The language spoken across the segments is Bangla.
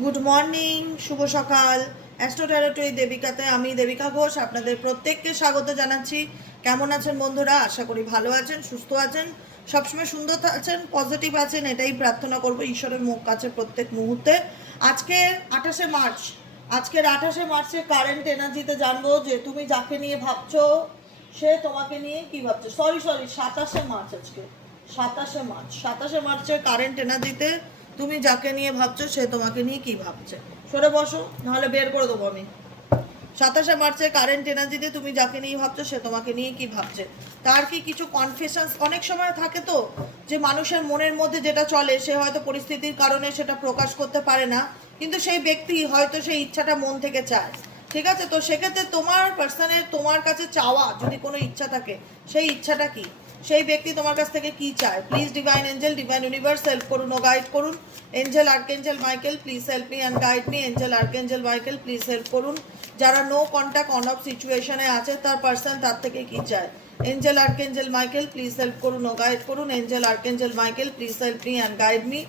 গুড মর্নিং, শুভ সকাল। অ্যাস্ট্রো ট্যারোটরি দেবিকাতে আমি দেবিকা ঘোষ আপনাদের প্রত্যেককে স্বাগত জানাচ্ছি। কেমন আছেন বন্ধুরা? আশা করি ভালো আছেন, সুস্থ আছেন, সবসময় সুন্দর আছেন, পজিটিভ আছেন, এটাই প্রার্থনা করব ঈশ্বরের মুখ কাছে প্রত্যেক মুহূর্তে। আজকে 28শে মার্চ, আজকের 28শে মার্চে কারেন্ট এনার্জিতে জানবো যে তুমি যাকে নিয়ে ভাবছো সে তোমাকে নিয়ে কি ভাবছে। সরি 27শে মার্চ, আজকে 27শে মার্চের কারেন্ট এনার্জিতে তুমি যাকে নিয়ে ভাবছো সে তোমাকে নিয়ে কি ভাবছে। সরে বসো, নাহলে বের করে দেবো আমি। 27শে মার্চে কারেন্ট এনার্জিতে তুমি যাকে নিয়ে ভাবছো সে তোমাকে নিয়ে কি ভাবছে। তার কি কিছু কনফেশনস অনেক সময় থাকে তো, যে মানুষের মনের মধ্যে যেটা চলে সে হয়তো পরিস্থিতির কারণে সেটা প্রকাশ করতে পারে না, কিন্তু সেই ব্যক্তি হয়তো সেই ইচ্ছাটা মন থেকে চায়। ঠিক আছে, তো সেক্ষেত্রে তোমার পার্সনের তোমার কাছে চাওয়া যদি কোনো ইচ্ছা থাকে, সেই ইচ্ছাটা কি, সেই ব্যক্তি তোমার কাছ থেকে কি চায়। Please divine angel, divine universe help করুন ও গাইড করুন। Angel archangel Michael please help me and guide me. Angel archangel Michael please help করুন। যারা নো কন্ট্যাক্ট অন অফ সিচুয়েশনে আছে তার পার্সন তার থেকে কি চায়। Angel archangel Michael please help করুন ও গাইড করুন। Angel archangel Michael please help me and guide me.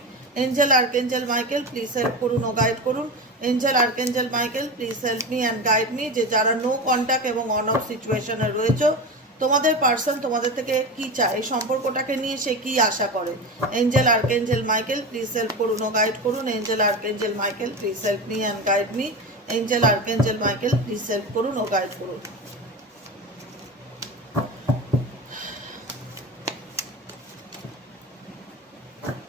Angel archangel Michael please help করুন ও গাইড করুন। Angel archangel Michael please help me and guide me. যে যারা নো কন্ট্যাক্ট এবং অন অফ সিচুয়েশনে রয়েছে, তোমাদের পার্সন তোমাদের থেকে কি চায়, এই সম্পর্কটাকে নিয়ে সে কি আশা করে। Angel archangel Michael please help করুন ও গাইড করুন। Angel archangel Michael please help me and guide me. Angel archangel Michael please help করুন ও গাইড করুন।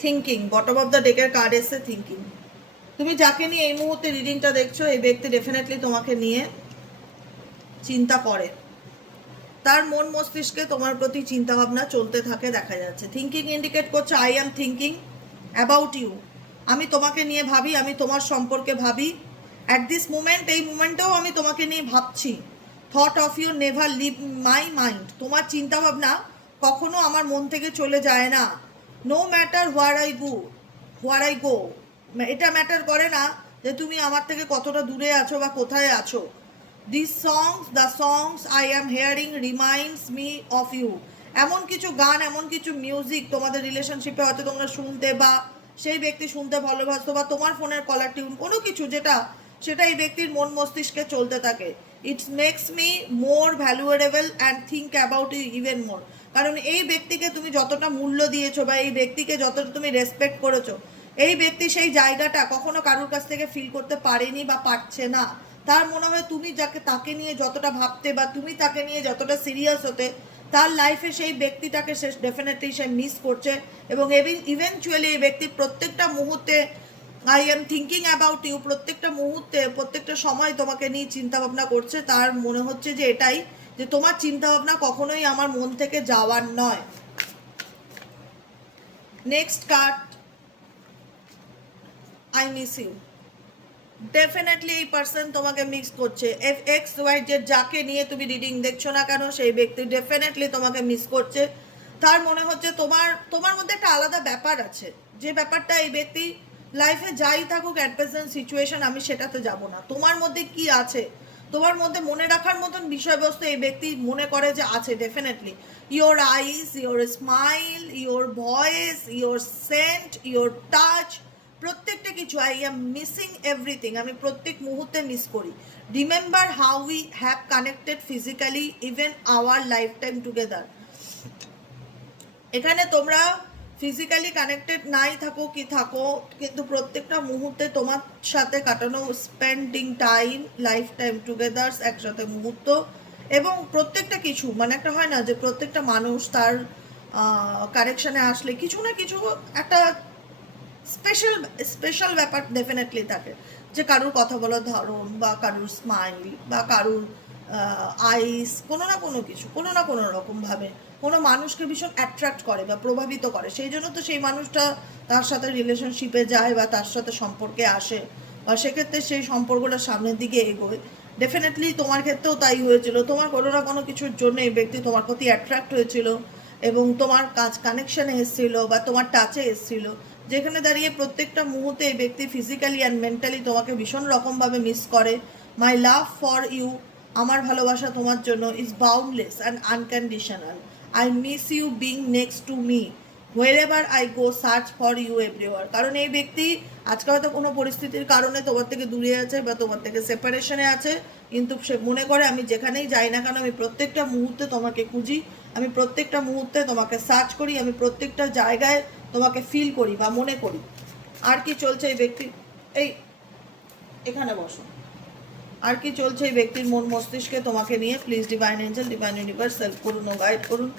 থিঙ্কিং, বটম অফ দ্য ডেকের কার্ড এসে থিঙ্কিং। তুমি যাকে নিয়ে এই মুহূর্তে রিডিংটা দেখছো, এই ব্যক্তি ডেফিনেটলি তোমাকে নিয়ে চিন্তা করে। তার মন মস্তিষ্কে তোমার প্রতি চিন্তা ভাবনা চলতে থাকে দেখা যাচ্ছে। থিঙ্কিং ইন্ডিকেট করছে I am thinking about you. আমি তোমাকে নিয়ে ভাবি, আমি তোমার সম্পর্কে ভাবি। অ্যাট দিস মুমেন্ট, এই মুমেন্টেও আমি তোমাকে নিয়ে ভাবছি। Thought of you never leave my mind. তোমার চিন্তা ভাবনা কখনো আমার মন থেকে চলে যায় না। No matter where I go. এটা ম্যাটার করে না যে তুমি আমার থেকে কতটা দূরে আছো বা কোথায় আছো। the songs I am hearing reminds me of you. এমন কিছু গান, এমন কিছু মিউজিক তোমাদের রিলেশনশিপে হয়তো তোমরা শুনতে, বা সেই ব্যক্তি শুনতে ভালোবাসতো, বা তোমার ফোনের কলার টিউন কোনো কিছু সেটা এই ব্যক্তির মন মস্তিষ্কে চলতে থাকে। Its makes me more valuable and think about you even more. কারণ এই ব্যক্তিকে তুমি যতটা মূল্য দিয়েছো বা এই ব্যক্তিকে যতটা তুমি রেসপেক্ট করেছো, এই ব্যক্তি সেই জায়গাটা কখনো কারোর কাছ থেকে ফিল করতে পারেনি বা পারছে না। তার মনে হয় তুমি তাকে নিয়ে যতটা ভাবতে বা তুমি তাকে নিয়ে যতটা সিরিয়াস হতে, তার লাইফে সেই ব্যক্তিটাকে সে ডেফিনেটলি সে মিস করছে। এবং ইভেনচুয়ালি এই ব্যক্তি প্রত্যেকটা মুহূর্তে I am thinking about you, প্রত্যেকটা মুহূর্তে প্রত্যেকটা সময় তোমাকে নিয়ে চিন্তা ভাবনা করছে। তার মনে হচ্ছে যে এটাই, যে তোমার চিন্তা ভাবনা কখনোই আমার মন থেকে যাওয়ার নয়। Next card, I miss you. Definitely এই পার্সন তোমাকে মিক্স করছে। XYZ যাকে নিয়ে তুমি রিডিং দেখছো না কেন, সেই ব্যক্তি ডেফিনেটলি তোমাকে মিস করছে। তার মনে হচ্ছে তোমার মধ্যে একটা আলাদা ব্যাপার আছে, যে ব্যাপারটা এই ব্যক্তি লাইফে যাই থাকুক অ্যাট প্রেজেন্ট সিচুয়েশন, আমি সেটাতে যাব না। তোমার মধ্যে কি আছে, তোমার মধ্যে মনে রাখার মতন বিষয়বস্তু এই ব্যক্তি মনে করে যে আছে। Definitely your eyes, your smile, your voice, your scent, your touch, প্রত্যেকটা কিছু আই এম মিসিং এভরিথিং, আমি প্রত্যেক মুহূর্তে মিস করি। Remember how we have connected physically even our life time together. এখানে তোমরা ফিজিক্যালি কানেক্টেড নাই থাকো কি থাকো, কিন্তু প্রত্যেকটা মুহূর্তে তোমার সাথে কাটানো spending time, life time together, একসাথে মুহূর্ত, এবং প্রত্যেকটা কিছু মানে একটা হয় না যে প্রত্যেকটা মানুষ তার কানেকশানে আসলে কিছু না কিছু একটা স্পেশাল ব্যাপার ডেফিনেটলি থাকে। যে কারুর কথা বলার ধরন, বা কারুর স্মাইল, বা কারুর আইস, কোনো না কোনো কিছু, কোনো না কোনো রকমভাবে কোনো মানুষকে ভীষণ অ্যাট্রাক্ট করে বা প্রভাবিত করে। সেই জন্য তো সেই মানুষটা তার সাথে রিলেশনশিপে যায় বা তার সাথে সম্পর্কে আসে, বা সেক্ষেত্রে সেই সম্পর্কটা সামনের দিকে এগোয়। ডেফিনেটলি তোমার ক্ষেত্রেও তাই হয়েছিল। তোমার কোনো না কোনো কিছুর জন্য এই ব্যক্তি তোমার প্রতি অ্যাট্রাক্ট হয়েছিল এবং তোমার কানেকশানে এসেছিলো বা তোমার টাচে এসেছিলো, যেখানে দাঁড়িয়ে প্রত্যেকটা মুহূর্তে এই ব্যক্তি ফিজিক্যালি অ্যান্ড মেন্টালি তোমাকে ভীষণ রকমভাবে মিস করে। মাই লাভ ফর ইউ, আমার ভালোবাসা তোমার জন্য, is boundless and unconditional. I miss you being next to me. wherever I go search for you everywhere। কারণ এই ব্যক্তি আজকে হয়তো কোনো পরিস্থিতির কারণে তোমার থেকে দূরে আছে বা তোমার থেকে সেপারেশনে আছে, কিন্তু সে মনে করে আমি যেখানেই যাই না কেন আমি প্রত্যেকটা মুহূর্তে তোমাকে খুঁজি, আমি প্রত্যেকটা মুহূর্তে তোমাকে সার্চ করি, আমি প্রত্যেকটা জায়গায় তোমাকে ফিল করি বা মনে করি। আর কি চলছে এই ব্যক্তি, এই এখানে বসো, আর কি চলছে এই ব্যক্তির মন মস্তিষ্কে তোমাকে নিয়ে? Please divine angel, divine universe help করুন ও গাইড করুন।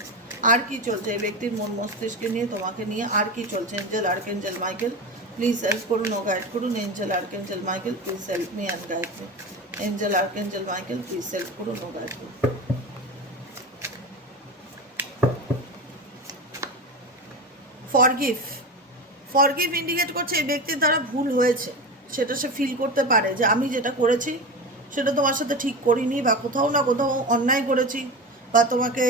আর কি চলছে এই ব্যক্তির মন মস্তিষ্কে নিয়ে তোমাকে নিয়ে? আর কি চলছে? Angel archangel Michael please help করুন ও গাইড করুন। Angel archangel Michael please help me and guide me. Angel archangel Michael please help করুন ও গাইড করুন। ফরগিভ ইন্ডিকেট করছে এই ব্যক্তির দ্বারা ভুল হয়েছে, সেটা সে ফিল করতে পারে যে আমি যেটা করেছি সেটা তোমার সাথে ঠিক করিনি, বা কোথাও না কোথাও অন্যায় করেছি, বা তোমাকে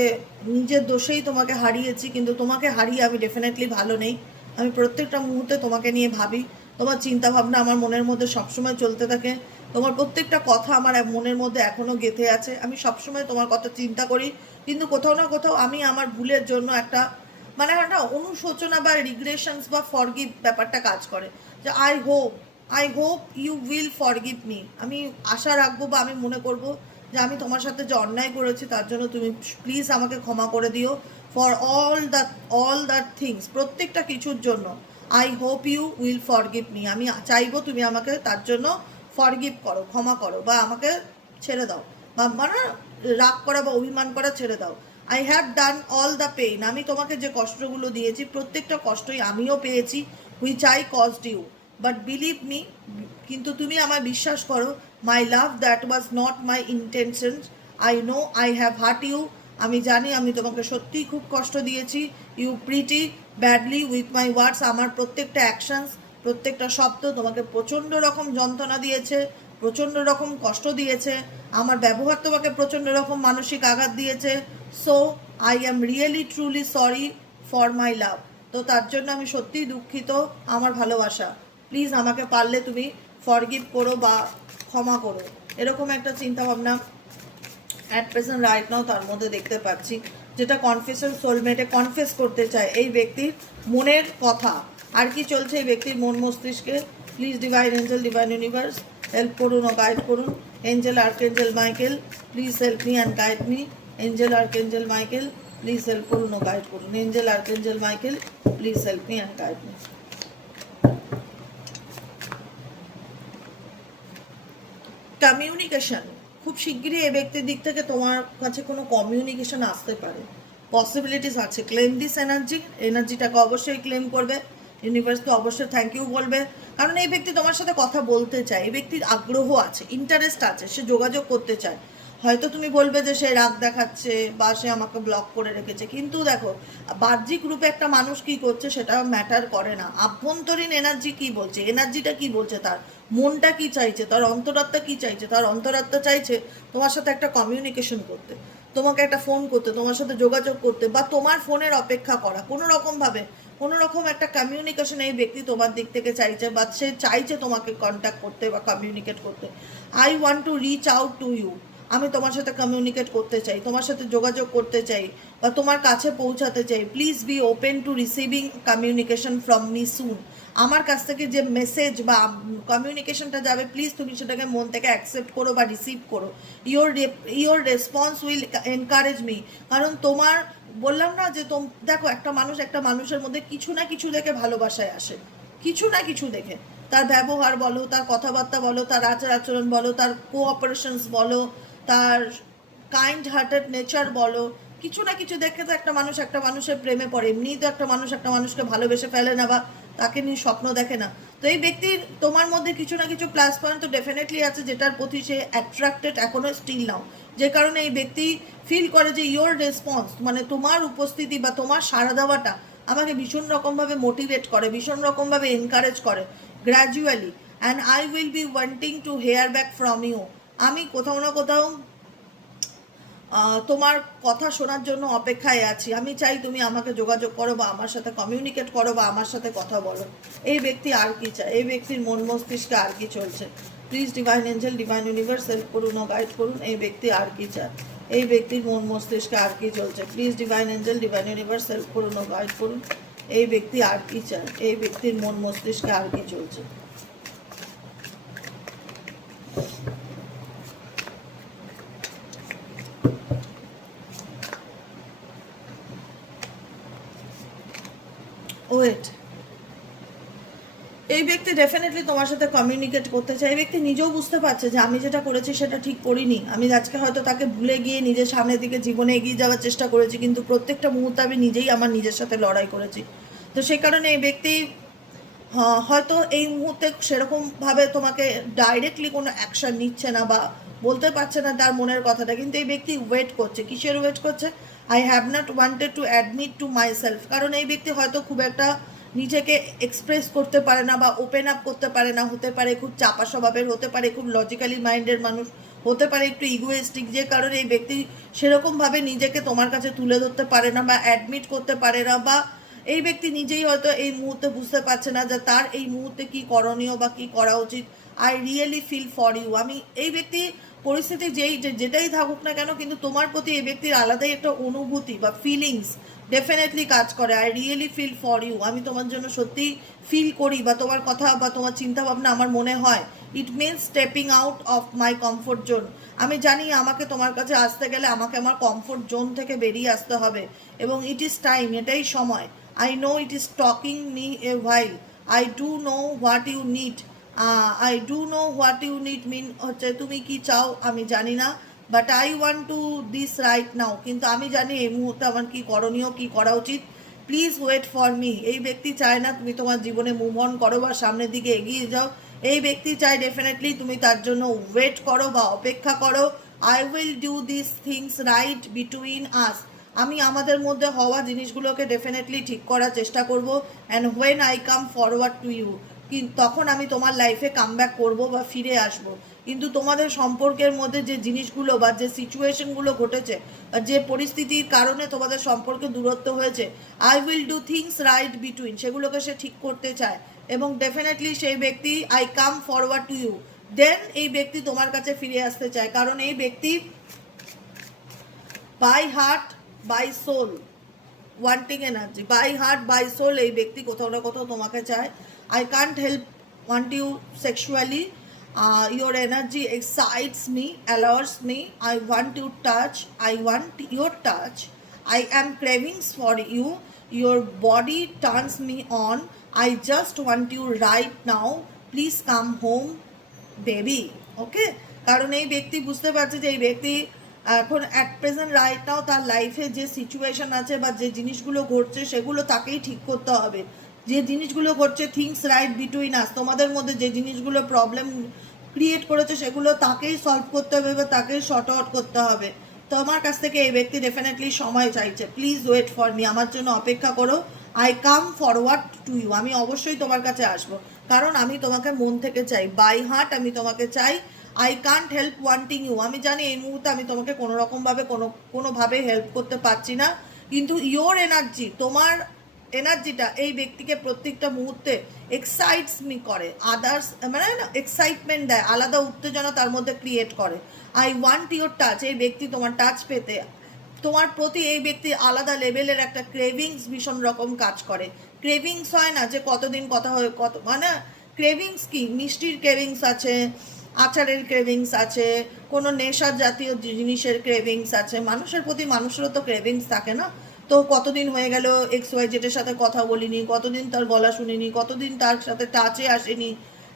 নিজের দোষেই তোমাকে হারিয়েছি। কিন্তু তোমাকে হারিয়ে আমি ডেফিনেটলি ভালো নেই। আমি প্রত্যেকটা মুহূর্তে তোমাকে নিয়ে ভাবি, তোমার চিন্তা ভাবনা আমার মনের মধ্যে সবসময় চলতে থাকে, তোমার প্রত্যেকটা কথা আমার মনের মধ্যে এখনও গেঁথে আছে। আমি সবসময় তোমার কথা চিন্তা করি, কিন্তু কোথাও না কোথাও আমি আমার ভুলের জন্য একটা মানে একটা অনুশোচনা বা রিগ্রেশনস বা ফরগিভ ব্যাপারটা কাজ করে, যে I hope you will forgive me. আমি আশা রাখবো বা আমি মনে করব যে আমি তোমার সাথে যে অন্যায় করেছি তার জন্য তুমি প্লিজ আমাকে ক্ষমা করে দিও। ফর অল দ্যাট থিংস, প্রত্যেকটা কিছুর জন্য I hope you will forgive me. আমি চাইবো তুমি আমাকে তার জন্য ফরগিভ করো, ক্ষমা করো, বা আমাকে ছেড়ে দাও, বা মানে রাগ করা বা অভিমান করা ছেড়ে দাও। I have done all the pain, আমি তোমাকে যে কষ্টগুলো দিয়েছি প্রত্যেকটা কষ্টই আমিও পেয়েছি, which I caused you, but believe me, কিন্তু তুমি আমায় বিশ্বাস করো, my love that was not my intentions, I know I have hurt you, আমি জানি আমি তোমাকে সত্যিই খুব কষ্ট দিয়েছি। You pretty badly with my words, আমার প্রত্যেকটা অ্যাকশনস, প্রত্যেকটা শব্দ তোমাকে প্রচণ্ড রকম যন্ত্রণা দিয়েছে, প্রচণ্ড রকম কষ্ট দিয়েছে, আমার ব্যবহার তোমাকে প্রচণ্ড রকম মানসিক আঘাত দিয়েছে। So I am really truly sorry for my love, তো তার জন্য আমি সত্যিই দুঃখিত, আমার ভালোবাসা, প্লিজ আমাকে পারলে তুমি ফরগিভ করো বা ক্ষমা করো। এরকম একটা চিন্তাভাবনা অ্যাট প্রেজেন্ট রাইট নাও তার মধ্যে দেখতে পাচ্ছি, যেটা কনফেশন সোলমেটে কনফেস করতে চায় এই ব্যক্তির মনের কথা। আর কি চলছে এই ব্যক্তির মন মস্তিষ্কে? Please divine angel, divine universe help করুন ও গাইড করুন। Angel archangel Michael please help me and guide me. Angel archangel Michael please help করুন ও গাইড করুন। Angel archangel Michael please help me and guide me. Communication, খুব শিগগিরই এই ব্যক্তির দিক থেকে তোমার কাছে কোনো কমিউনিকেশন আসতে পারে, পসিবিলিটিস আছে। ক্লেম দিস এনার্জিটাকে অবশ্যই ক্লেম করবে। ইউনিভার্সকে অবশ্যই থ্যাংক ইউ বলবে, কারণ এই ব্যক্তি তোমার সাথে কথা বলতে চায়, এই ব্যক্তির আগ্রহ আছে, ইন্টারেস্ট আছে, সে যোগাযোগ করতে চায়। হয়তো তুমি বলবে যে সে রাগ দেখাচ্ছে বা সে আমাকে ব্লক করে রেখেছে, কিন্তু দেখো বাহ্যিক রূপে একটা মানুষ কি করছে সেটা ম্যাটার করে না। আভ্যন্তরীণ এনার্জি কি বলছে, এনার্জিটা কি বলছে, তার মনটা কি চাইছে, তার অন্তরাত্মা কি চাইছে। তার অন্তরাত্মা চাইছে তোমার সাথে একটা কমিউনিকেশন করতে, তোমাকে একটা ফোন করতে, তোমার সাথে যোগাযোগ করতে, বা তোমার ফোনের অপেক্ষা করা, কোনো রকমভাবে কোনো রকম একটা কমিউনিকেশন এই ব্যক্তি তোমার দিক থেকে চাইছে, বা সে চাইছে তোমাকে কন্ট্যাক্ট করতে বা কমিউনিকেট করতে। I want to reach out to you, আমি তোমার সাথে কমিউনিকেট করতে চাই, তোমার সাথে যোগাযোগ করতে চাই, বা তোমার কাছে পৌঁছাতে চাই। Please be open to receiving communication from me soon, আমার কাছ থেকে যে মেসেজ বা কমিউনিকেশনটা যাবে প্লিজ তুমি সেটাকে মন থেকে অ্যাকসেপ্ট করো বা রিসিভ করো। Your response will encourage me, কারণ তোমার বললাম না যে দেখো একটা মানুষের মধ্যে কিছু না কিছু দেখে ভালোবাসায় আসে, কিছু না কিছু দেখে, তার ব্যবহার বলো, তার কথাবার্তা বলো, তার আচার আচরণ বলো, তার কোঅপারেশনস বলো, তার কাইন্ড হার্টেড নেচার বলো, কিছু না কিছু দেখে তো একটা মানুষের প্রেমে পড়ে। এমনিই তো একটা মানুষকে ভালোবেসে ফেলে না বা তাকে নিয়ে স্বপ্ন দেখে না। তো এই ব্যক্তির তোমার মধ্যে কিছু না কিছু প্লাস পয়েন্ট তো ডেফিনেটলি আছে, যেটার প্রতি সে অ্যাট্রাক্টেড এখনও স্টিল নাও, যে কারণে এই ব্যক্তি ফিল করে যে ইয়োর রেসপন্স মানে তোমার উপস্থিতি বা তোমার সাড়া দেওয়াটা আমাকে ভীষণ রকমভাবে মোটিভেট করে, ভীষণ রকমভাবে এনকারেজ করে gradually. And I will be wanting to hear back from you, আমি কোথাও না কোথাও তোমার কথা শোনার জন্য অপেক্ষায় আছি। আমি চাই তুমি আমাকে যোগাযোগ করো বা আমার সাথে কমিউনিকেট করো বা আমার সাথে কথা বলো। এই ব্যক্তি আর কি চায়, এই ব্যক্তির মন মস্তিষ্কে আর কি চলছে? Please divine angel, divine universe help করুন ও গাইড করুন। এই ব্যক্তি আর কি চায়, এই ব্যক্তির মন মস্তিষ্কে আর কি চলছে? Please divine angel, divine universe help করুন ও গাইড করুন। এই ব্যক্তি আর কি চায়, এই ব্যক্তির মন মস্তিষ্কে আর কি চলছে। ওয়েট, এই ব্যক্তি ডেফিনেটলি তোমার সাথে কমিউনিকেট করতে চায়। এই ব্যক্তি নিজেও বুঝতে পারছে যে আমি যেটা করেছি সেটা ঠিক করিনি, আমি আজকে হয়তো তাকে ভুলে গিয়ে নিজের সামনের দিকে জীবনে এগিয়ে যাওয়ার চেষ্টা করেছি, কিন্তু প্রত্যেকটা মুহূর্তে আমি নিজেই আমার নিজের সাথে লড়াই করেছি। তো সেই কারণে এই ব্যক্তি হয়তো এই মুহূর্তে সেরকমভাবে তোমাকে ডাইরেক্টলি কোনো অ্যাকশান নিচ্ছে না বা বলতে পারছে না তার মনের কথাটা, কিন্তু এই ব্যক্তি ওয়েট করছে। কিসের ওয়েট করছে? I have not wanted to admit to my self. কারণ এই ব্যক্তি হয়তো খুব একটা নিজেকে এক্সপ্রেস করতে পারে না বা ওপেন আপ করতে পারে না, হতে পারে খুব চাপা স্বভাবের, হতে পারে খুব লজিক্যালি মাইন্ডের মানুষ, হতে পারে একটু ইগোয়েস্টিক, যে কারণে এই ব্যক্তি সেরকমভাবে নিজেকে তোমার কাছে তুলে ধরতে পারে না বা অ্যাডমিট করতে পারে না, বা এই ব্যক্তি নিজেই হয়তো এই মুহূর্তে বুঝতে পারছে না যে তার এই মুহূর্তে কি করণীয় বা কি করা উচিত। I really feel for you. আমি এই ব্যক্তি পরিস্থিতি যেটাই থাকুক না কেন, কিন্তু তোমার প্রতি এই ব্যক্তির আলাদাই একটা অনুভূতি বা ফিলিংস ডেফিনেটলি কাজ করে। I really feel for you. আমি তোমার জন্য সত্যি ফিল করি, বা তোমার কথা বা তোমার চিন্তা ভাবনা আমার মনে হয়। It means stepping out of my comfort zone. আমি জানি আমাকে তোমার কাছে আসতে গেলে আমাকে আমার কমফোর্ট জোন থেকে বেরিয়ে আসতে হবে, এবং ইট ইজ টাইম, এটাই সময়। I know it is talking me a while. I do know what you need. I do know what you need mean হচ্ছে তুমি কি চাও আমি জানি না, but I want to this right now. কিন্তু আমি জানি এই মুহূর্তে আমার কি করণীয়, কি করা উচিত। Please wait for me. এই ব্যক্তি চায় না তুমি তোমার জীবনে মুভ অন করো বা সামনের দিকে এগিয়ে যাও। এই ব্যক্তি চায় ডেফিনেটলি তুমি তার জন্য ওয়েট করো বা অপেক্ষা করো। I will do this things right between us. আমি আমাদের মধ্যে হওয়া জিনিসগুলোকে ডেফিনেটলি ঠিক করার চেষ্টা করব। And when I come forward to you, তখন আমি তোমার লাইফে কাম ব্যাক করবো বা ফিরে আসব। কিন্তু তোমাদের সম্পর্কের মধ্যে যে জিনিসগুলো বা যে সিচুয়েশনগুলো ঘটেছে বা যে পরিস্থিতির কারণে তোমাদের সম্পর্কে দূরত্ব হয়েছে, I will do things right between, সেগুলোকে সে ঠিক করতে চায়। এবং ডেফিনেটলি সেই ব্যক্তি I come forward to you, then এই ব্যক্তি তোমার কাছে ফিরে আসতে চায়। কারণ এই ব্যক্তি by heart by soul wanting energy, by heart by soul এই ব্যক্তি কোথাও না কোথাও তোমাকে চায়। I can't help want you sexually, your energy excites me, allures me. I want your touch, I want your touch. I am cravings for you, your body turns me on. I just want you right now, please come home baby. Okay, কারণ এই ব্যক্তি বুঝতে পারছে যে এই ব্যক্তি এখন অ্যাট প্রেজেন্ট রাইট নাও তার লাইফে যে সিচুয়েশন আছে বা যে জিনিসগুলো ঘটছে সেগুলো তাকেই ঠিক করতে হবে। যে জিনিসগুলো ঘটছে থিংস রাইট বিটুইন আস, তোমাদের মধ্যে যে জিনিসগুলো প্রবলেম ক্রিয়েট করেছে সেগুলো তাকেই সলভ করতে হবে বা তাকেই শর্ট আউট করতে হবে। তো আমার কাছ থেকে এই ব্যক্তি ডেফিনেটলি সময় চাইছে। প্লিজ ওয়েট ফর মি, আমার জন্য অপেক্ষা করো। I come forward to you, আমি অবশ্যই তোমার কাছে আসবো, কারণ আমি তোমাকে মন থেকে চাই, বাই হার্ট আমি তোমাকে চাই। I can't help wanting you, আমি জানি এই মুহূর্তে আমি তোমাকে কোনোরকমভাবে কোনোভাবে হেল্প করতে পারছি না, কিন্তু ইয়োর এনার্জি, তোমার এনার্জিটা এই ব্যক্তিকে প্রত্যেকটা মুহূর্তে এক্সাইটস মি করে, আদার্স মানে এক্সাইটমেন্ট দেয়, আলাদা উত্তেজনা তার মধ্যে ক্রিয়েট করে। আই ওয়ান্ট ইয়োর টাচ, এই ব্যক্তি তোমার টাচ পেতে, তোমার প্রতি এই ব্যক্তির আলাদা লেভেলের একটা ক্রেভিংস ভীষণ রকম কাজ করে। ক্রেভিংস হয় না যে কতদিন কথা হয়ে কত, মানে ক্রেভিংস কি, মিষ্টির ক্রেভিংস আছে, আচারের ক্রেভিংস আছে, কোনো নেশার জাতীয় জিনিসের ক্রেভিংস আছে। মানুষের প্রতি মানুষেরও তো ক্রেভিংস থাকে না। তো কতদিন হয়ে গেল এক্স ওয়াই জেডের সাথে কথা বলিনি, কতদিন তার গলা শুনিনি, কতদিন তার সাথে টাচে আসেনি,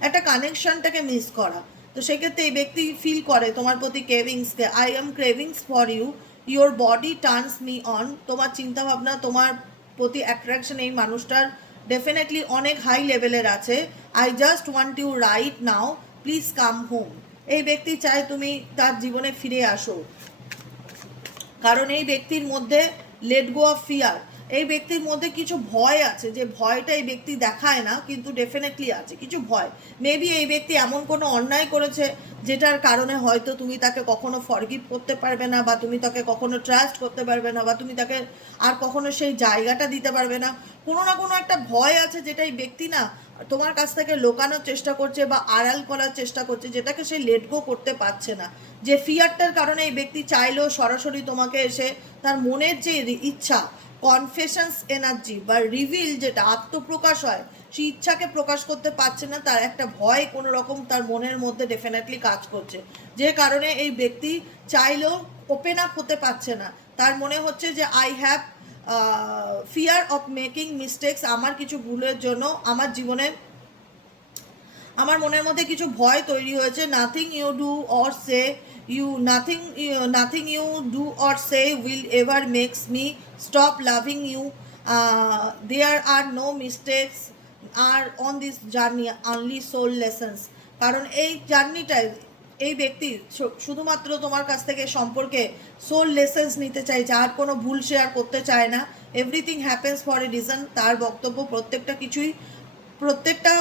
একটা কানেকশনটাকে মিস করা। তো সেক্ষেত্রে এই ব্যক্তি ফিল করে তোমার প্রতি ক্রেভিংসকে। I am cravings for you, your body turns me on, তোমার চিন্তাভাবনা, তোমার প্রতি অ্যাট্রাকশন এই মানুষটার ডেফিনেটলি অনেক হাই লেভেলের আছে। I just want you right now, please come home. এই ব্যক্তি চায় তুমি তার জীবনে ফিরে আসো, কারণ এই ব্যক্তির মধ্যে লেট গো অফ ফিয়ার, এই ব্যক্তির মধ্যে কিছু ভয় আছে, যে ভয়টা এই ব্যক্তি দেখায় না কিন্তু ডেফিনেটলি আছে কিছু ভয়। মেবি এই ব্যক্তি এমন কোনো অন্যায় করেছে যেটার কারণে হয়তো তুমি তাকে কখনো ফরগিভ করতে পারবে না, বা তুমি তাকে কখনো ট্রাস্ট করতে পারবে না, বা তুমি তাকে আর কখনো সেই জায়গাটা দিতে পারবে না। কোনো না কোনো একটা ভয় আছে যেটা এই ব্যক্তি না তোমার কাছ থেকে লুকানোর চেষ্টা করছে বা আড়াল করার চেষ্টা করছে, যেটাকে সে লেট গো করতে পারছে না। যে ফিয়ারটার কারণে এই ব্যক্তি চাইলেও সরাসরি তোমাকে এসে তার মনের যে ইচ্ছা কনফেশনস এনার্জি বা রিভিল, যেটা আত্মপ্রকাশ হয়, সেই ইচ্ছাকে প্রকাশ করতে পারছে না, তার একটা ভয় কোনো রকম তার মনের মধ্যে ডেফিনেটলি কাজ করছে, যে কারণে এই ব্যক্তি চাইলেও ওপেন আপ হতে পারছে না। তার মনে হচ্ছে যে I have fear of making mistakes, আমার কিছু ভুলের জন্য আমার জীবনে আমার মনের মধ্যে কিছু ভয় তৈরি হয়েছে। Nothing you do or say nothing you do or say will ever makes me stop loving you, there are no mistakes are on this journey only soul lessons. কারণ এই জার্নিটায় এই ব্যক্তি শুধুমাত্র তোমার কাছ থেকে সম্পর্কে সোল লেসেন্স নিতে চাইছে, আর কোনো ভুল শেয়ার করতে চায় না। Everything happens for a reason, তার বক্তব্য প্রত্যেকটা কিছুই, প্রত্যেকটা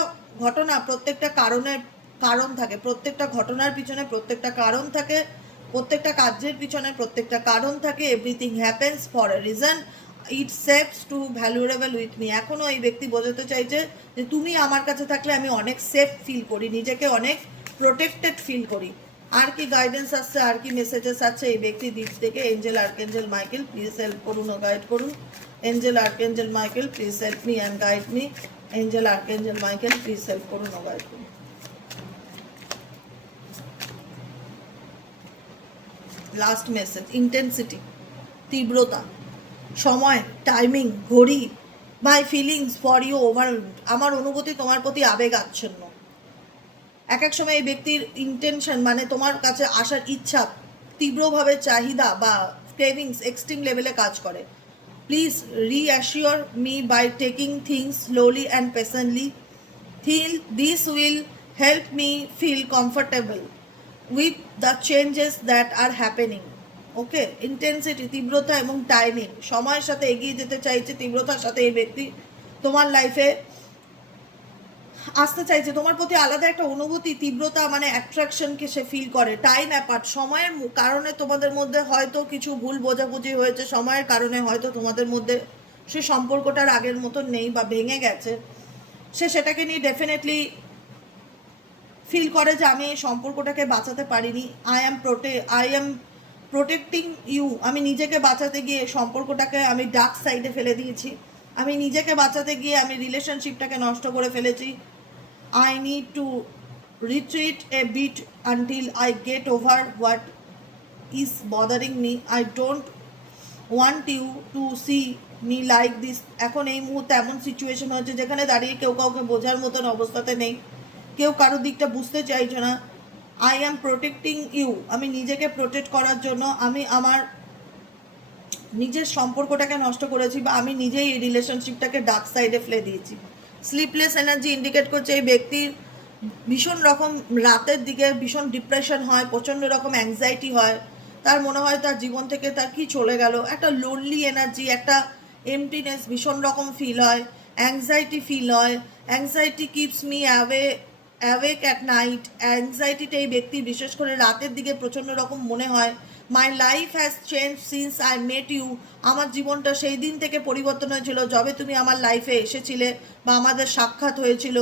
ঘটনা, প্রত্যেকটা কারণ থাকে, প্রত্যেকটা ঘটনার পিছনে প্রত্যেকটা কারণ থাকে, প্রত্যেকটা কাজের পিছনে প্রত্যেকটা কারণ থাকে। Everything happens for a reason, it saves too valuable with me. এখনও এই ব্যক্তি বোঝাতে চাইছে যে তুমি আমার কাছে থাকলে আমি অনেক সেফ ফিল করি, নিজেকে অনেক প্রোটেক্টেড ফিল করি। আর কি গাইডেন্স আসছে, আর কি মেসেজেস আছে এই ব্যক্তির দিক থেকে? Angel archangel Michael please help করুন ও গাইড করুন। Angel archangel Michael please help me and guide me. Angel archangel Michael please help করুন ও গাইড করুন। লাস্ট মেসেজ, ইন্টেন্সিটি, তীব্রতা, সময়, টাইমিং, ঘড়ি, my feelings for you overwhelmed, আমার অনুভূতি তোমার প্রতি আবেগ আচ্ছন্ন। এক এক সময় এই ব্যক্তির ইন্টেনশন মানে তোমার কাছে আসার ইচ্ছা, তীব্রভাবে চাহিদা বা ক্রেভিংস এক্সট্রিম লেভেলে কাজ করে। Please reassure me by taking things slowly and patiently, this will help me feel comfortable with the changes that are happening. Okay, intensity, তীব্রতা এবং টাইমিং, সময়ের সাথে এগিয়ে যেতে চাইছে, তীব্রতার সাথে এই ব্যক্তি তোমার লাইফে আসতে চাইছে, তোমার প্রতি আলাদা একটা অনুভূতি, তীব্রতা মানে অ্যাট্রাকশনকে সে ফিল করে। টাইম অ্যাপার্ট, সময়ের কারণে তোমাদের মধ্যে হয়তো কিছু ভুল বোঝাবুঝি হয়েছে, সময়ের কারণে হয়তো তোমাদের মধ্যে সে সম্পর্কটার আগের মতন নেই বা ভেঙে গেছে। সে সেটাকে নিয়ে ডেফিনেটলি ফিল করে যে আমি এই সম্পর্কটাকে বাঁচাতে পারিনি। আই এম প্রোটেক্টিং ইউ, আমি নিজেকে বাঁচাতে গিয়ে সম্পর্কটাকে আমি ডার্ক সাইডে ফেলে দিয়েছি, আমি নিজেকে বাঁচাতে গিয়ে আমি রিলেশনশিপটাকে নষ্ট করে ফেলেছি। I need to retreat a bit until I get over what is bothering me. I don't want you to see me like this. এখন এই মুহূর্তে এমন সিচুয়েশন হচ্ছে যেখানে দাঁড়িয়ে কেউ কাউকে বোঝার মতন অবস্থাতে নেই, কেউ কারোর দিকটা বুঝতে চাইছে না। আই অ্যাম প্রোটেক্টিং ইউ, আমি নিজেকে প্রোটেক্ট করার জন্য আমি আমার নিজের সম্পর্কটাকে নষ্ট করেছি বা আমি নিজেই এই রিলেশনশিপটাকে ডার্ক সাইডে ফেলে দিয়েছি। স্লিপলেস এনার্জি ইন্ডিকেট করছে এই ব্যক্তির ভীষণ রকম রাতের দিকে ভীষণ ডিপ্রেশন হয়, প্রচণ্ড রকম অ্যাংজাইটি হয়, তার মনে হয় তার জীবন থেকে তার কি চলে গেল, একটা লোনলি এনার্জি, একটা এমটিনেস ভীষণ রকম ফিল হয়, অ্যাংজাইটি ফিল হয়। Anxiety keeps me awake at night, অ্যাংজাইটিটা এই ব্যক্তির বিশেষ করে রাতের দিকে প্রচণ্ড রকম মনে হয়। My life has change since I met you, আমার জীবনটা সেই দিন থেকে পরিবর্তন হয়েছিল যবে তুমি আমার লাইফে এসেছিলে বা আমাদের সাক্ষাৎ হয়েছিল।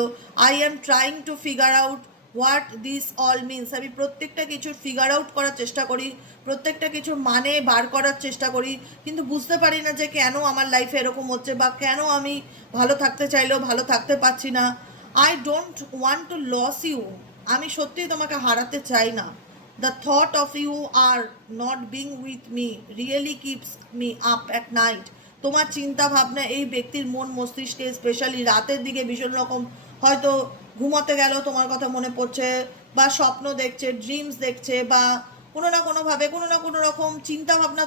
I am trying to figure out what this all means, আমি প্রত্যেকটা কিছুর ফিগার আউট করার চেষ্টা করি, প্রত্যেকটা কিছুর মানে বার করার চেষ্টা করি, কিন্তু বুঝতে পারি না যে কেন আমার লাইফে এরকম হচ্ছে বা কেন আমি ভালো থাকতে চাইলেও ভালো থাকতে পারছি না। I don't want to lose you, আমি সত্যিই তোমাকে হারাতে চাই না। The thought of you are not being with me really keeps me up at night. তোমার চিন্তা ভাবনা এই ব্যক্তির মন মস্তিষ্কে স্পেশালি রাতের দিকে ভীষণ রকম, হয়তো ঘুমাতে গেলেও তোমার কথা মনে পড়ছে বা স্বপ্ন দেখছে, ড্রিমস দেখছে বা কোনো না কোনোভাবে কোনো না কোনো রকম চিন্তাভাবনা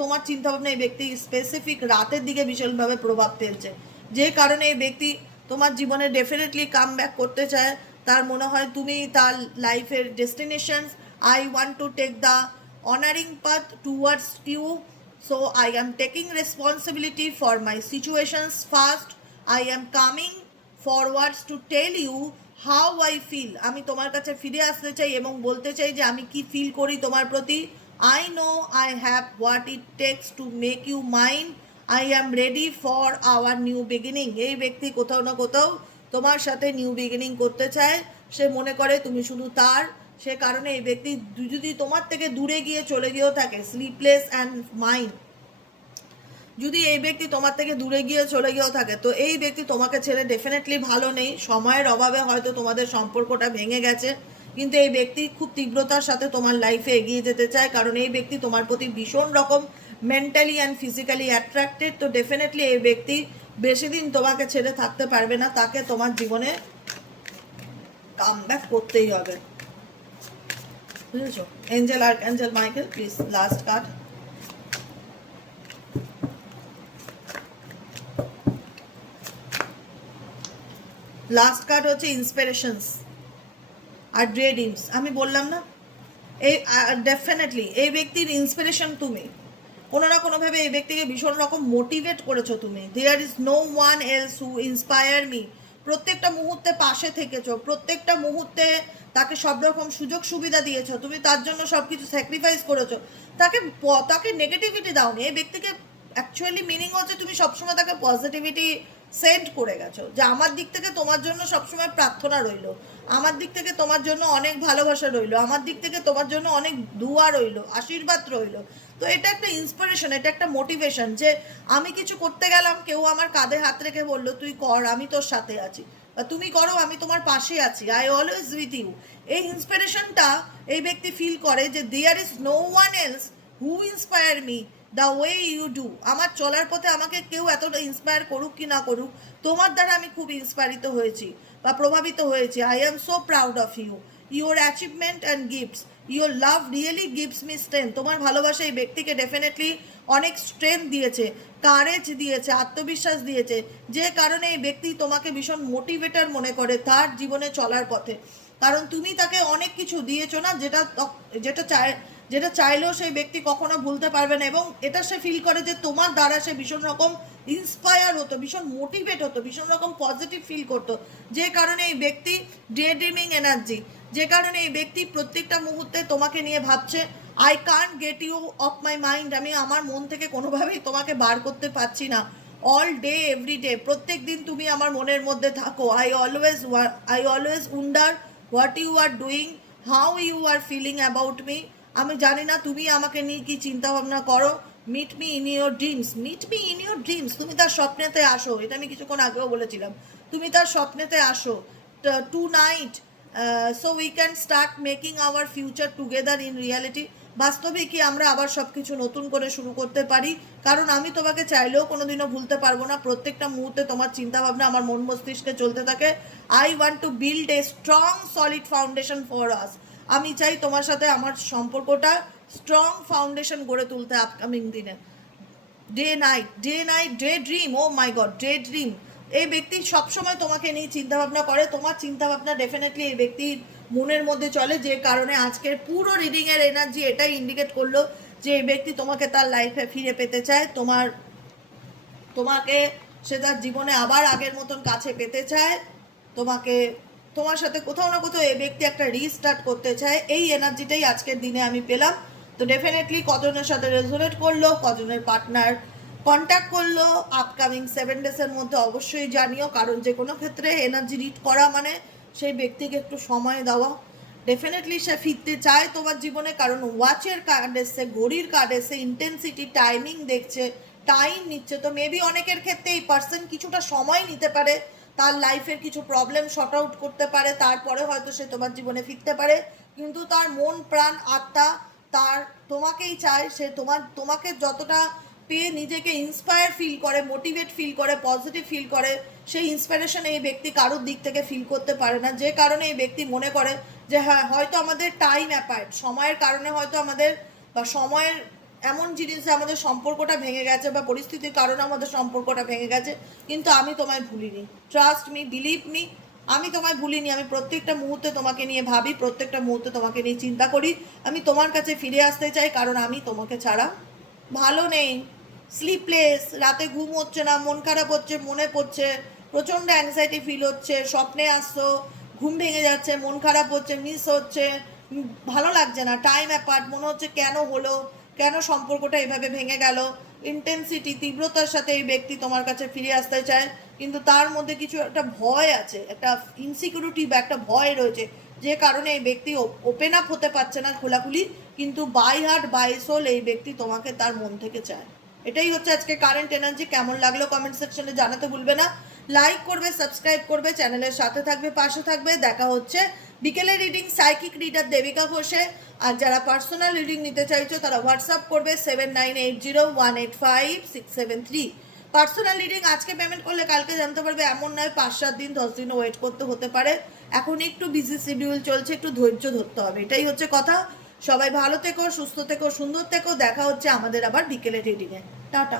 তোমার চিন্তাভাবনা এই ব্যক্তি স্পেসিফিক রাতের দিকে ভীষণভাবে প্রভাব ফেলছে, যে কারণে এই ব্যক্তি তোমার জীবনে ডেফিনেটলি কাম ব্যাক করতে চায়। তার মনে হয় তুমি তার লাইফের destination. I want to take the honoring path towards you, so I am taking responsibility for my situations first. I am coming forwards to tell you how I feel. আমি তোমার কাছে ফিরে আসতে চাই এবং বলতে চাই যে আমি কি ফিল করি তোমার প্রতি। I know I have what it takes to make you mine. I am ready for our new beginning. এই ব্যক্তি কোথাও না কোথাও তোমার সাথে নিউ বিগিনিং করতে চায়, সে মনে করে তুমি শুধু তার, সে কারণে এই ব্যক্তি যদি তোমার থেকে দূরে গিয়ে চলে গিয়েও থাকে, স্লিপলেস অ্যান্ড মাইন্ড যদি এই ব্যক্তি তোমার থেকে দূরে গিয়ে চলে গিয়েও থাকে, তো এই ব্যক্তি তোমাকে ছেড়ে ডেফিনেটলি ভালো নেই। সময়ের অভাবে হয়তো তোমাদের সম্পর্কটা ভেঙে গেছে, কিন্তু এই ব্যক্তি খুব তীব্রতার সাথে তোমার লাইফে এগিয়ে যেতে চায়, কারণ এই ব্যক্তি তোমার প্রতি ভীষণ রকম মেন্টালি অ্যান্ড ফিজিক্যালি অ্যাট্রাক্টেড। তো ডেফিনেটলি এই ব্যক্তি বেশি দিন তোমাকে ছেড়ে থাকতে পারবে না, তাকে তোমার জীবনে কাম ব্যাক করতেই হবে, বুঝেছো? Angel archangel Michael, please last card. Last card হচ্ছে ইন্সপিরেশনস আর ড্রিমস। আমি বললাম না, এই ডেফিনেটলি এই ব্যক্তির ইন্সপিরেশন তুমি, কোনো না কোনোভাবে এই ব্যক্তিকে ভীষণ রকম মোটিভেট করেছো তুমি। There is no one else who inspire me. প্রত্যেকটা মুহূর্তে পাশে থেকেছো, প্রত্যেকটা মুহূর্তে তাকে সব রকম সুযোগ সুবিধা দিয়েছো, তুমি তার জন্য সব কিছু স্যাক্রিফাইস করেছো, তাকে নেগেটিভিটি দাওনি। এই ব্যক্তিকে অ্যাকচুয়ালি মিনিং হচ্ছে তুমি সবসময় তাকে পজিটিভিটি সেন্ড করে গেছো, যে আমার দিক থেকে তোমার জন্য সবসময় প্রার্থনা রইল, আমার দিক থেকে তোমার জন্য অনেক ভালোবাসা রইল, আমার দিক থেকে তোমার জন্য অনেক দুয়া রইল, আশীর্বাদ রইল। তো এটা একটা ইন্সপিরেশন, এটা একটা মোটিভেশন, যে আমি কিছু করতে গেলাম, কেউ আমার কাঁধে হাত রেখে বললো তুই কর, আমি তোর সাথে আছি, বা তুমি করো, আমি তোমার পাশে আছি, আই অলওয়েজ উইথ ইউ। এই ইন্সপিরেশনটা এই ব্যক্তি ফিল করে যে there is no one else who inspire me the way you do. আমার চলার পথে আমাকে কেউ এতটা ইন্সপায়ার করুক কি না করুক, তোমার দ্বারা আমি খুব ইন্সপায়ারিত হয়েছি বা প্রভাবিত হয়েছি। I am so proud of you, your achievement and gifts, your love really gives me strength. তোমার ভালোবাসা এই ব্যক্তিকে ডেফিনেটলি অনেক স্ট্রেংথ দিয়েছে, কারেজ দিয়েছে, আত্মবিশ্বাস দিয়েছে, যে কারণে এই ব্যক্তি তোমাকে ভীষণ মোটিভেটর মনে করে তার জীবনে চলার পথে। কারণ তুমি তাকে অনেক কিছু দিয়েছো না, যেটা যেটা চাইলেও সেই ব্যক্তি কখনো ভুলতে পারবে না, এবং এটা সে ফিল করে যে তোমার দ্বারা সে ভীষণ রকম ইন্সপায়ার হতো, ভীষণ মোটিভেট হতো, ভীষণ রকম পজিটিভ ফিল করতো, যে কারণে এই ব্যক্তি ডে ড্রিমিং এনার্জি, যে কারণে এই ব্যক্তি প্রত্যেকটা মুহূর্তে তোমাকে নিয়ে ভাবছে। I can't get you off my mind, আমি আমার মন থেকে কোনোভাবেই তোমাকে বার করতে পারছি না। অল ডে এভরি ডে, প্রত্যেক দিন তুমি আমার মনের মধ্যে থাকো। I always wonder what you are doing, how you are feeling about me. আমি জানি না তুমি আমাকে নিয়ে কি চিন্তা ভাবনা করো। Meet me in your dreams, meet me in your dreams, তুমি তার স্বপ্নেতে আসো, এটা আমি কিছুক্ষণ আগেও বলেছিলাম, তুমি তার স্বপ্নেতে আসো tonight, so we can start making our future together in reality. বাস্তবে কি আমরা আবার সব কিছু নতুন করে শুরু করতে পারি, কারণ আমি তোমাকে চাইলেও কোনোদিনও ভুলতে পারবো না। প্রত্যেকটা মুহূর্তে তোমার চিন্তাভাবনা আমার মন মস্তিষ্কে চলতে থাকে। I want to build a strong solid foundation for us. আমি চাই তোমার সাথে আমার সম্পর্কটা স্ট্রং ফাউন্ডেশন গড়ে তুলতে আপকামিং দিনে। ডে নাইট ডে ড্রিম, ও মাই গড, ডে ড্রিম। এই ব্যক্তি সবসময় তোমাকে নিয়ে চিন্তাভাবনা করে, তোমার চিন্তাভাবনা ডেফিনেটলি এই ব্যক্তির মনের মধ্যে চলে, যে কারণে আজকের পুরো রিডিংয়ের এনার্জি এটাই ইন্ডিকেট করলো যে এই ব্যক্তি তোমাকে তার লাইফে ফিরে পেতে চায়, তোমাকে সে তার জীবনে আবার আগের মতন কাছে পেতে চায়, তোমার সাথে কোথাও না কোথাও এই ব্যক্তি একটা রিস্টার্ট করতে চায়। এই এনার্জিটাই আজকের দিনে আমি পেলাম। তো ডেফিনেটলি কজনের সাথে রেজোনেট করলো, কজনের পার্টনার কন্ট্যাক্ট করলো, আপকামিং 7 ডেজের মধ্যে অবশ্যই জানিও, কারণ যে কোনো ক্ষেত্রে এনার্জি রিড করা মানে সেই ব্যক্তিকে একটু সময় দেওয়া। ডেফিনেটলি সে ফিরতে চায় তোমার জীবনে, কারণ ওয়াচের কার্ড এসছে, ঘড়ির কার্ড এসছে, ইন্টেন্সিটি, টাইমিং দেখছে, টাইম নিচ্ছে। তো মেবি অনেকের ক্ষেত্রে এই পার্সন কিছুটা সময় নিতে পারে, তার লাইফের কিছু প্রবলেম শর্ট আউট করতে পারে, তারপরে হয়তো সে তোমার জীবনে ফিরতে পারে, কিন্তু তার মন প্রাণ আত্মা তার তোমাকেই চায়। সে তোমাকে যতটা পেয়ে নিজেকে ইন্সপায়ার ফিল করে, মোটিভেট ফিল করে, পজিটিভ ফিল করে, সেই ইন্সপিরেশন এই ব্যক্তি কারোর দিক থেকে ফিল করতে পারে না, যে কারণে এই ব্যক্তি মনে করে যে হ্যাঁ হয়তো আমাদের টাইম অ্যাপার্ট, সময়ের কারণে হয়তো আমাদের, বা সময়ের এমন জিনিসে আমাদের সম্পর্কটা ভেঙে গেছে, বা পরিস্থিতির কারণে আমাদের সম্পর্কটা ভেঙে গেছে, কিন্তু আমি তোমায় ভুলিনি। ট্রাস্ট মি, বিলিভ মি, আমি তোমায় ভুলিনি। আমি প্রত্যেকটা মুহূর্তে তোমাকে নিয়ে ভাবি, প্রত্যেকটা মুহূর্তে তোমাকে নিয়ে চিন্তা করি। আমি তোমার কাছে ফিরে আসতে চাই, কারণ আমি তোমাকে ছাড়া ভালো নেই। স্লিপলেস, রাতে ঘুম হচ্ছে না, মন খারাপ হচ্ছে, মনে পড়ছে, প্রচণ্ড অ্যাংজাইটি ফিল হচ্ছে, স্বপ্নে আসছো, ঘুম ভেঙে যাচ্ছে, মন খারাপ হচ্ছে, মিস হচ্ছে, ভালো লাগছে না, টাইম অ্যাপার্ট, মনে হচ্ছে কেন হলো, কেন সম্পর্কটা এভাবে ভেঙে গেল। ইন্টেন্সিটি, তীব্রতার সাথে এই ব্যক্তি তোমার কাছে ফিরে আসতে চায়, কিন্তু তার মধ্যে কিছু একটা ভয় আছে, একটা ইনসিকিউরিটি বা একটা ভয় রয়েছে, যে কারণে এই ব্যক্তি ওপেন আপ হতে পারছে না খোলাখুলি, কিন্তু বাই হার্ট বাই সোল এই ব্যক্তি তোমাকে তার মন থেকে চায়। এটাই হচ্ছে আজকে কারেন্ট এনার্জি। কেমন লাগলো কমেন্ট সেকশনে জানাতে ভুলবে না। লাইক করবে, সাবস্ক্রাইব করবে, চ্যানেলের সাথে থাকবে, পাশে থাকবে। দেখা হচ্ছে বিকেলে রিডিং সাইকিক রিডার দেবিকা ঘোষে। আর যারা পার্সোনাল রিডিং নিতে চাইছো তারা হোয়াটসঅ্যাপ করবে 7980185673। পার্সোনাল রিডিং আজকে পেমেন্ট করলে কালকে জানতে পারবে এমন নয়, 5-7 দিন 10 দিনও ওয়েট করতে হতে পারে। এখন একটু বিজি শিডিউল চলছে, একটু ধৈর্য ধরতে হবে, এটাই হচ্ছে কথা। সবাই ভালো থেকো, সুস্থ থেকো, সুন্দর থেকো। দেখা হচ্ছে আমাদের আবার বিকেলে রিডিংয়ে। টাটা।